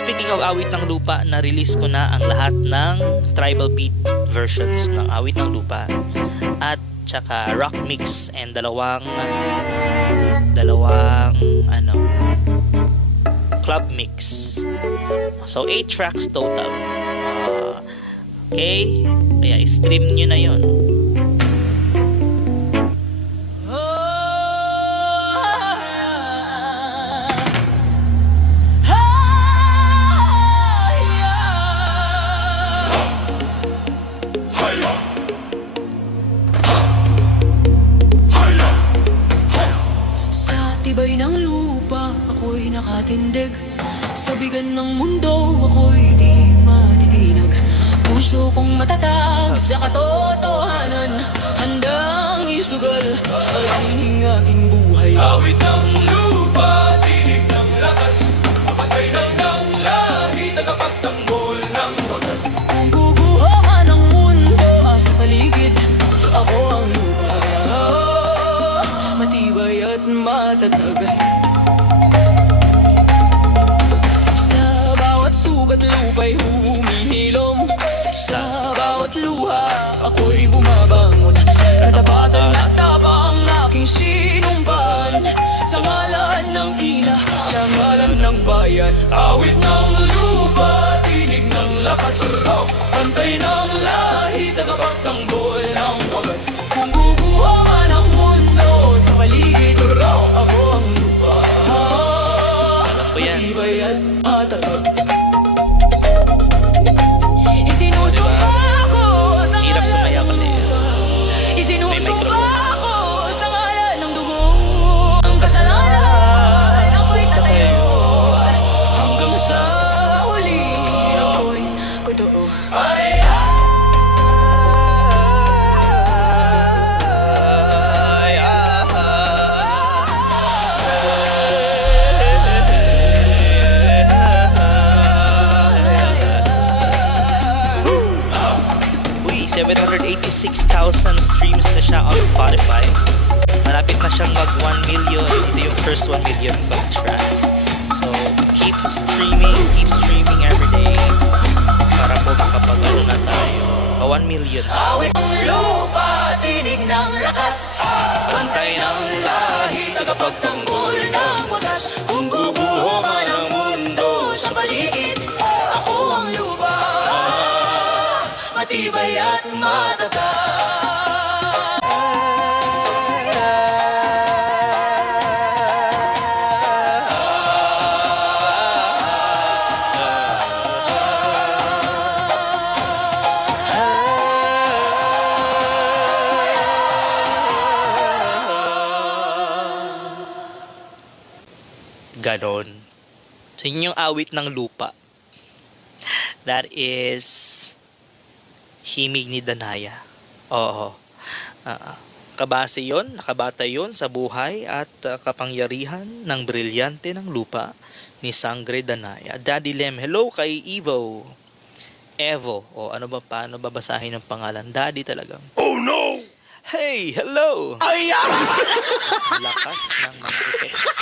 speaking of Awit ng Lupa, na-release ko na ang lahat ng tribal beat versions ng Awit ng Lupa at tsaka rock mix and dalawang club mix. So 8 tracks total. Okay, kaya stream nyo na yon. Tibay ng lupa, ako'y nakatindig. Sa bigan ng mundo, ako'y di matitinag. Puso kong matatag sa katotohanan, handang isugal ang aking buhay. Awit ng lupa, tinig ng lakas, kapatay ng lahi, tagapagtanggol ng wagas. Kung guguho man ang mundo sa paligid, ako ang lupa, matibay at matatag. Sa bawat sugat lupa'y humihilom, sa bawat luha ako'y bumabangon. Katapatan at tapang aking sinumpan, sa ngalan ng ina, sa ngalan ng bayan. Awit ng lupa, tinig ng lakas, pantay ng lahi, tagapagtanggol ng wagas. Kung guguho man ang mundo sa paligid, ako ang lupa, matibay at matatag. Isinusumpa ko sa Hirap sumaya kasi Isinusumpa ko sa ngalan ng dugong ang kasalanan, ako'y tatayo hanggang sa huli, ako'y totoo. Uy, 786,000 streams na siya on Spotify. Malapit na siyang mag 1 million. Ito yung first 1 million ko track. So, keep streaming every day para po makapag-ano na tayo. 1 million. Awit ng lupa, tinig ng lakas, Pantay ng lahi, tagapagtanggol ng wagas. Kung guguho man ang mundo sa paligid, ako ang lupa, matibay at matatag. Ganon. So, yun yung Awit ng Lupa. That is Himig ni Danaya. Oo. Kabase yon, nakabata yon sa buhay at kapangyarihan ng brilyante ng lupa ni Sangre Danaya. Daddy Lem, hello kay Evo. O ano ba, paano babasahin ng pangalan? Daddy talagang. Oh no! Hey, hello! Ay! Lakas ng mga effects.